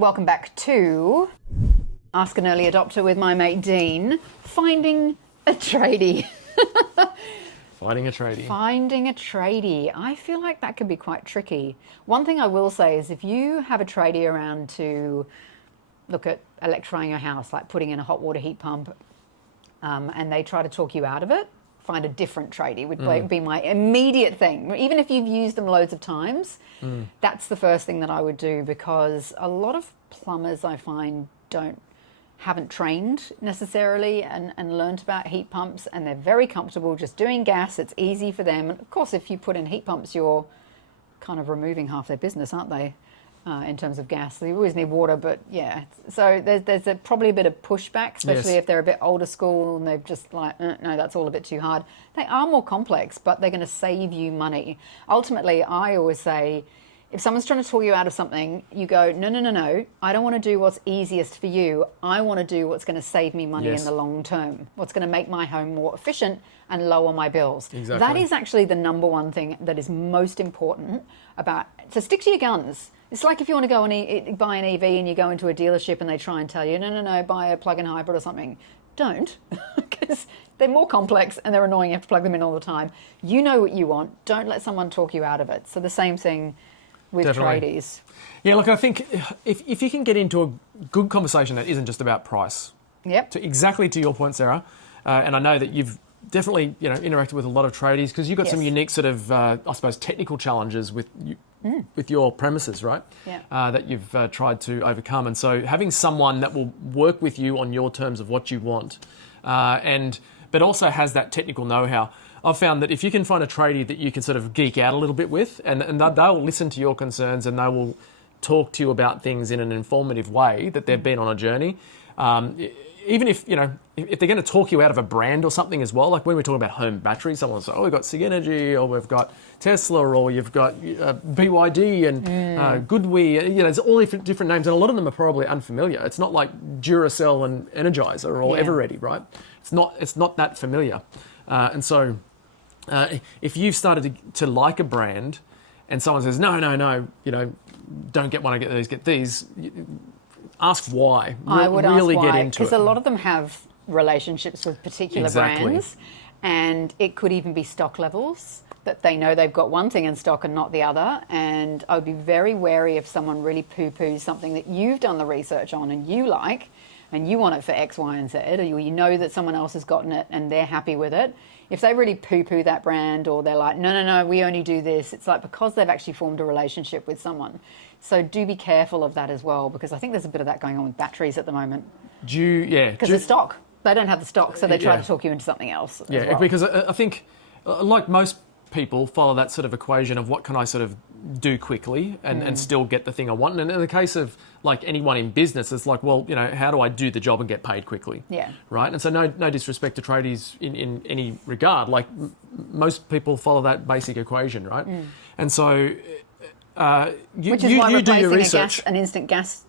Welcome back to Ask an Early Adopter with my mate Dean. Finding a tradie. Finding a tradie. Finding a tradie. I feel like that could be quite tricky. One thing I will say is if you have a tradie around to look at electrifying your house, like putting in a hot water heat pump, and they try to talk you out of it, find a different tradie would be my immediate thing. Even if you've used them loads of times, that's the first thing that I would do, because a lot of plumbers I find haven't trained necessarily and learned about heat pumps, and they're very comfortable just doing gas. It's easy for them. And of course, if you put in heat pumps, you're kind of removing half their business, aren't they? In terms of gas, they always need water, but yeah. So there's probably a bit of pushback, especially if they're a bit older school and they're just like, no, that's all a bit too hard. They are more complex, but they're going to save you money. Ultimately, I always say, if someone's trying to talk you out of something, you go, no. I don't want to do what's easiest for you. I want to do what's going to save me money in the long term. What's going to make my home more efficient and lower my bills. Exactly. That is actually the number one thing that is most important about. So stick to your guns. It's like if you want to go and buy an EV and you go into a dealership and they try and tell you, no, buy a plug-in hybrid or something. Don't, because they're more complex and they're annoying. You have to plug them in all the time. You know what you want. Don't let someone talk you out of it. So the same thing with tradies. Yeah, look, I think if you can get into a good conversation that isn't just about price. Yep. Exactly to your point, Sarah, and I know that you've definitely interacted with a lot of tradies because you've got some unique sort of, I suppose, technical challenges with your premises, right? Yeah. That you've tried to overcome. And so having someone that will work with you on your terms of what you want, but also has that technical know-how. I've found that if you can find a tradie that you can sort of geek out a little bit with, and they'll listen to your concerns and they will talk to you about things in an informative way, that they've been on a journey. Even if they're going to talk you out of a brand or something as well, like when we're talking about home batteries, someone's like, we've got Sig Energy, or we've got Tesla, or you've got BYD and Goodwe. There's all different names, and a lot of them are probably unfamiliar. It's not like Duracell and Energizer or Eveready, right? It's not that familiar, and so if you've started to like a brand, and someone says no, don't get one, get these. Ask why. I would really ask why, get into it. because a lot of them have relationships with particular brands, and it could even be stock levels that they know they've got one thing in stock and not the other. And I would be very wary if someone really poo-poos something that you've done the research on and you like, and you want it for X, Y, and Z, or you know that someone else has gotten it and they're happy with it. If they really poo-poo that brand, or they're like, no, we only do this, it's like because they've actually formed a relationship with someone. So do be careful of that as well, because I think there's a bit of that going on with batteries at the moment. Because of stock. They don't have the stock, so they try to talk you into something else. Yeah, as well. Because I think, like most people, follow that sort of equation of what can I sort of do quickly and still get the thing I want. And in the case of like anyone in business, it's like, well, how do I do the job and get paid quickly? Yeah. Right? And so no disrespect to tradies in any regard. Like most people follow that basic equation, right? And so which is why replacing an instant gas,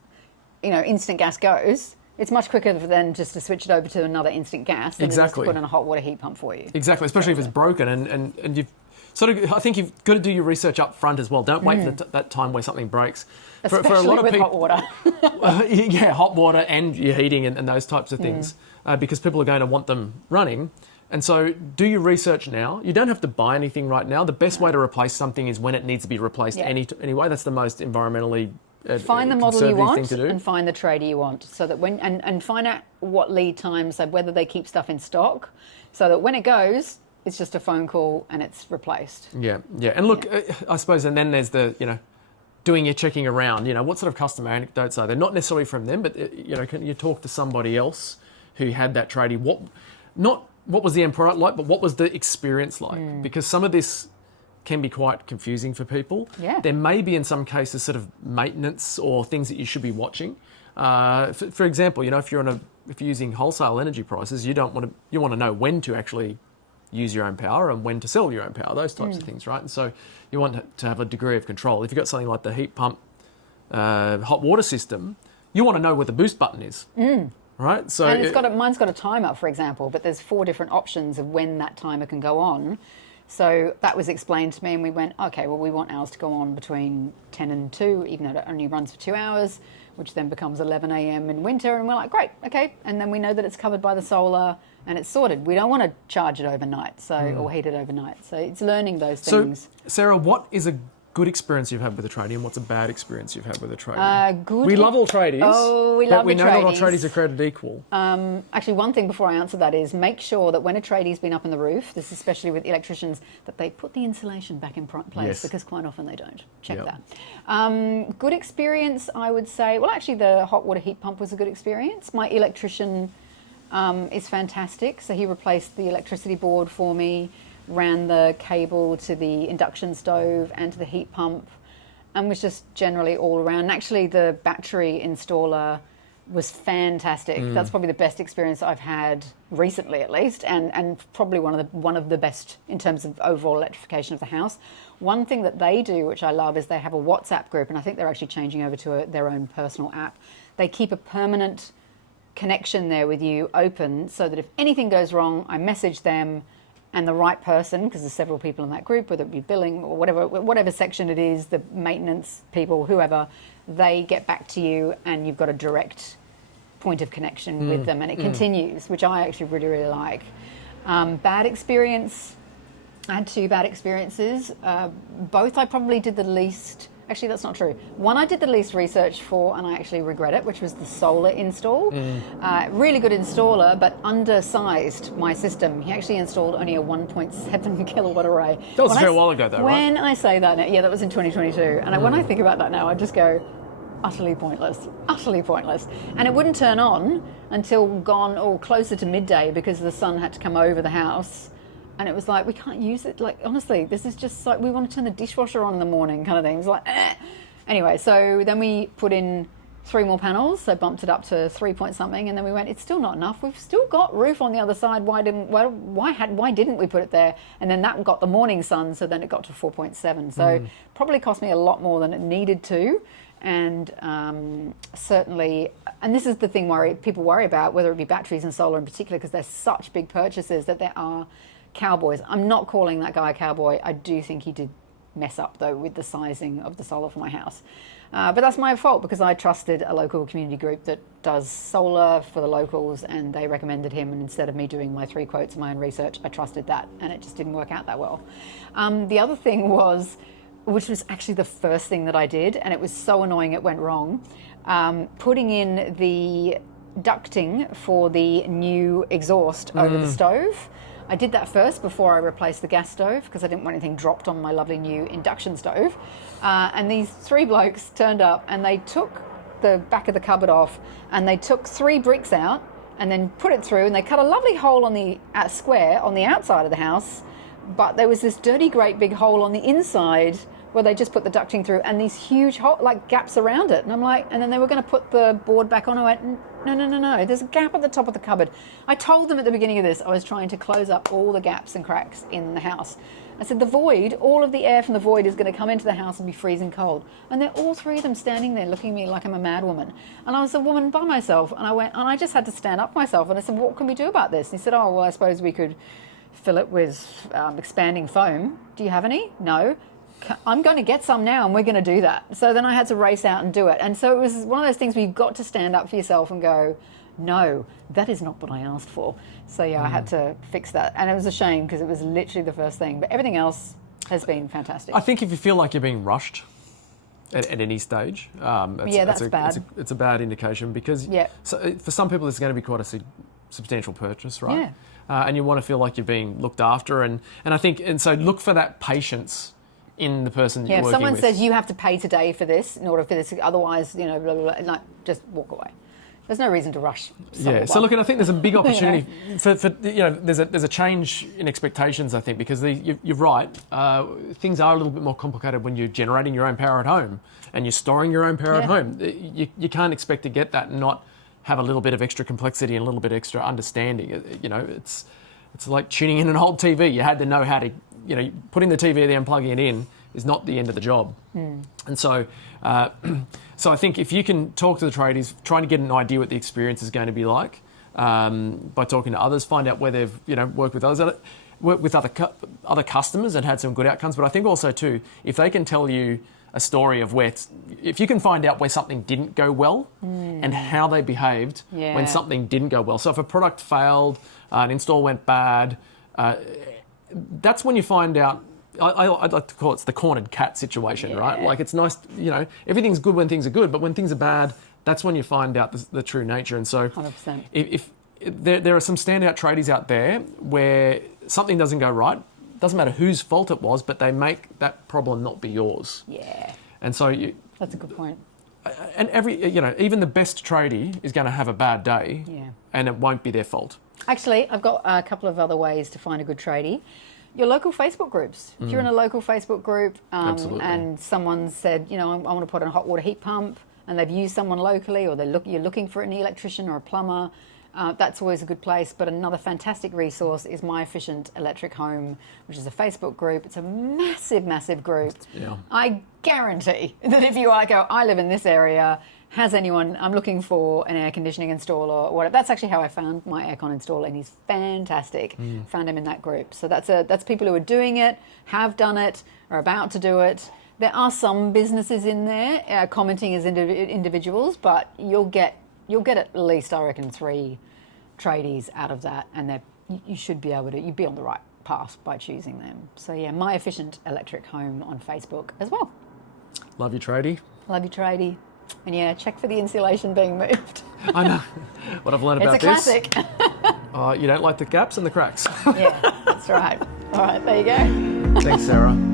instant gas goes. It's much quicker than just to switch it over to another instant gas than just to put in a hot water heat pump for you. Exactly, especially if it's broken, and you've sort of, I think you've got to do your research up front as well. Don't wait for that time where something breaks. Especially for a lot of with people, hot water. Hot water and your heating and those types of things, because people are going to want them running. And so do your research now. You don't have to buy anything right now. The best way to replace something is when it needs to be replaced anyway. That's the most environmentally find the model you want thing to do. And find the tradie you want, so that and find out what lead times, so whether they keep stuff in stock, so that when it goes, it's just a phone call and it's replaced. Yeah. And look, I suppose, and then there's the, doing your checking around, what sort of customer anecdotes are there? Not necessarily from them, but, can you talk to somebody else who had that tradie? What was the end product like, but what was the experience like? Because some of this can be quite confusing for people. Yeah. There may be, in some cases, sort of maintenance or things that you should be watching. For example, if you're using wholesale energy prices, you want to know when to actually use your own power and when to sell your own power, those types of things, right? And so you want to have a degree of control. If you've got something like the heat pump hot water system, you want to know where the boost button is. Right? So and mine's got a timer, for example, but there's 4 different options of when that timer can go on. So that was explained to me, and we went, okay, well, we want ours to go on between 10 and 2, even though it only runs for 2 hours. which then becomes 11 a.m. in winter, and we're like, great, okay, and then we know that it's covered by the solar and it's sorted. We don't want to charge it overnight, or heat it overnight. So it's learning those things. So, Sarah, what is a good experience you've had with a tradie, and what's a bad experience you've had with a tradie? We love all tradies. Oh, we but love we the know not all tradies. tradies are created equal. Actually, one thing before I answer that is make sure that when a tradie's been up in the roof, this is especially with electricians, that they put the insulation back in place, Yes. because quite often they don't. Check Yep. that. Good experience, I would say. Well, actually, the hot water heat pump was a good experience. My electrician is fantastic. So he replaced the electricity board for me, ran the cable to the induction stove and to the heat pump, and was just generally all around. And actually, the battery installer was fantastic. That's probably the best experience I've had recently, at least, and probably one of the best in terms of overall electrification of the house. One thing that they do, which I love, is they have a WhatsApp group, and I think they're actually changing over to their own personal app. They keep a permanent connection there with you open, so that if anything goes wrong, I message them, and the right person, because there's several people in that group, whether it be billing or whatever section it is, the maintenance people, whoever, they get back to you, and you've got a direct point of connection with them, and it continues, which I actually really, really like. Bad experience, I had 2 bad experiences. Both I probably did the least. Actually, that's not true. One I did the least research for, and I actually regret it, which was the solar install. Really good installer, but undersized my system. He actually installed only a 1.7 kilowatt array. That was a fair while ago, though, right? When I say that, yeah, that was in 2022. And when I think about that now, I just go, utterly pointless, utterly pointless. And it wouldn't turn on until closer to midday, because the sun had to come over the house. And it was like, we can't use it. Like, honestly, this is just like, we want to turn the dishwasher on in the morning kind of thing. It's like, eh. Anyway, so then we put in 3 more panels, so bumped it up to 3 point something, and then we went, it's still not enough. We've still got roof on the other side. Why didn't we put it there? And then that got the morning sun, so then it got to 4.7. So probably cost me a lot more than it needed to. And certainly, and this is the thing people worry about, whether it be batteries and solar in particular, because they're such big purchases, that there are cowboys. I'm not calling that guy a cowboy. I do think he did mess up, though, with the sizing of the solar for my house. But that's my fault, because I trusted a local community group that does solar for the locals, and they recommended him. And instead of me doing my 3 quotes and my own research, I trusted that, and it just didn't work out that well. The other thing was, which was actually the first thing that I did, and it was so annoying it went wrong, putting in the ducting for the new exhaust over the stove. I did that first before I replaced the gas stove, because I didn't want anything dropped on my lovely new induction stove. And these 3 blokes turned up, and they took the back of the cupboard off, and they took 3 bricks out and then put it through, and they cut a lovely hole on the square on the outside of the house, but there was this dirty great big hole on the inside where they just put the ducting through, and these huge gaps around it. And I'm like, and then they were going to put the board back on. I went, no, there's a gap at the top of the cupboard. I told them at the beginning of this, I was trying to close up all the gaps and cracks in the house. I said, the void, all of the air from the void is going to come into the house and be freezing cold. And they're all 3 of them standing there looking at me like I'm a mad woman. And I was a woman by myself, and I just had to stand up myself. And I said, what can we do about this? And he said, oh, well, I suppose we could fill it with expanding foam. Do you have any? No. I'm going to get some now, and we're going to do that. So then I had to race out and do it. And so it was one of those things where you've got to stand up for yourself and go, no, that is not what I asked for. So yeah, I had to fix that. And it was a shame, because it was literally the first thing. But everything else has been fantastic. I think if you feel like you're being rushed at any stage, that's bad. It's a bad indication, because so for some people it's going to be quite a substantial purchase, right? Yeah. And you want to feel like you're being looked after. And so look for that patience in the person you're working with. If someone says you have to pay today for this, in order for this, otherwise, blah, blah, blah, like, just walk away. There's no reason to rush. Yeah. So look, and I think there's a big opportunity for there's a change in expectations, I think, because you're right. Things are a little bit more complicated when you're generating your own power at home and you're storing your own power at home. You can't expect to get that and not have a little bit of extra complexity and a little bit extra understanding. It's like tuning in an old TV. You had to know how to, putting the TV there and plugging it in is not the end of the job. And so I think if you can talk to the tradies, trying to get an idea what the experience is going to be like by talking to others, find out where they've worked with others, worked with other customers and had some good outcomes. But I think also too, if they can tell you a story of where, if you can find out where something didn't go well and how they behaved when something didn't go well. So if a product failed, an install went bad, that's when you find out. I'd like to call it the cornered cat situation, right? Like it's nice, everything's good when things are good, but when things are bad, that's when you find out the true nature. And so 100%. if there are some standout tradies out there where something doesn't go right, doesn't matter whose fault it was, but they make that problem not be yours. Yeah. And so That's a good point. And even the best tradie is going to have a bad day, and it won't be their fault. Actually, I've got a couple of other ways to find a good tradie. Your local Facebook groups. If you're in a local Facebook group and someone said, I want to put in a hot water heat pump, and they've used someone locally, or you're looking for an electrician or a plumber, that's always a good place. But another fantastic resource is My Efficient Electric Home, which is a Facebook group. It's a massive, massive group. Yeah. I guarantee that if you go, I live in this area, has anyone, I'm looking for an air conditioning installer or whatever. That's actually how I found my aircon installer, and he's fantastic. Found him in that group. So that's people who are doing it, have done it, are about to do it. There are some businesses in there commenting as individuals, but you'll get at least, I reckon, 3 tradies out of that, and you should be able to, you'd be on the right path by choosing them. So yeah, My Efficient Electric Home on Facebook as well. Love you, tradie. Love you, tradie. And yeah, check for the insulation being moved. I know. What I've learned about this. It's a classic. You don't like the gaps and the cracks. Yeah, that's right. All right, there you go. Thanks, Sarah.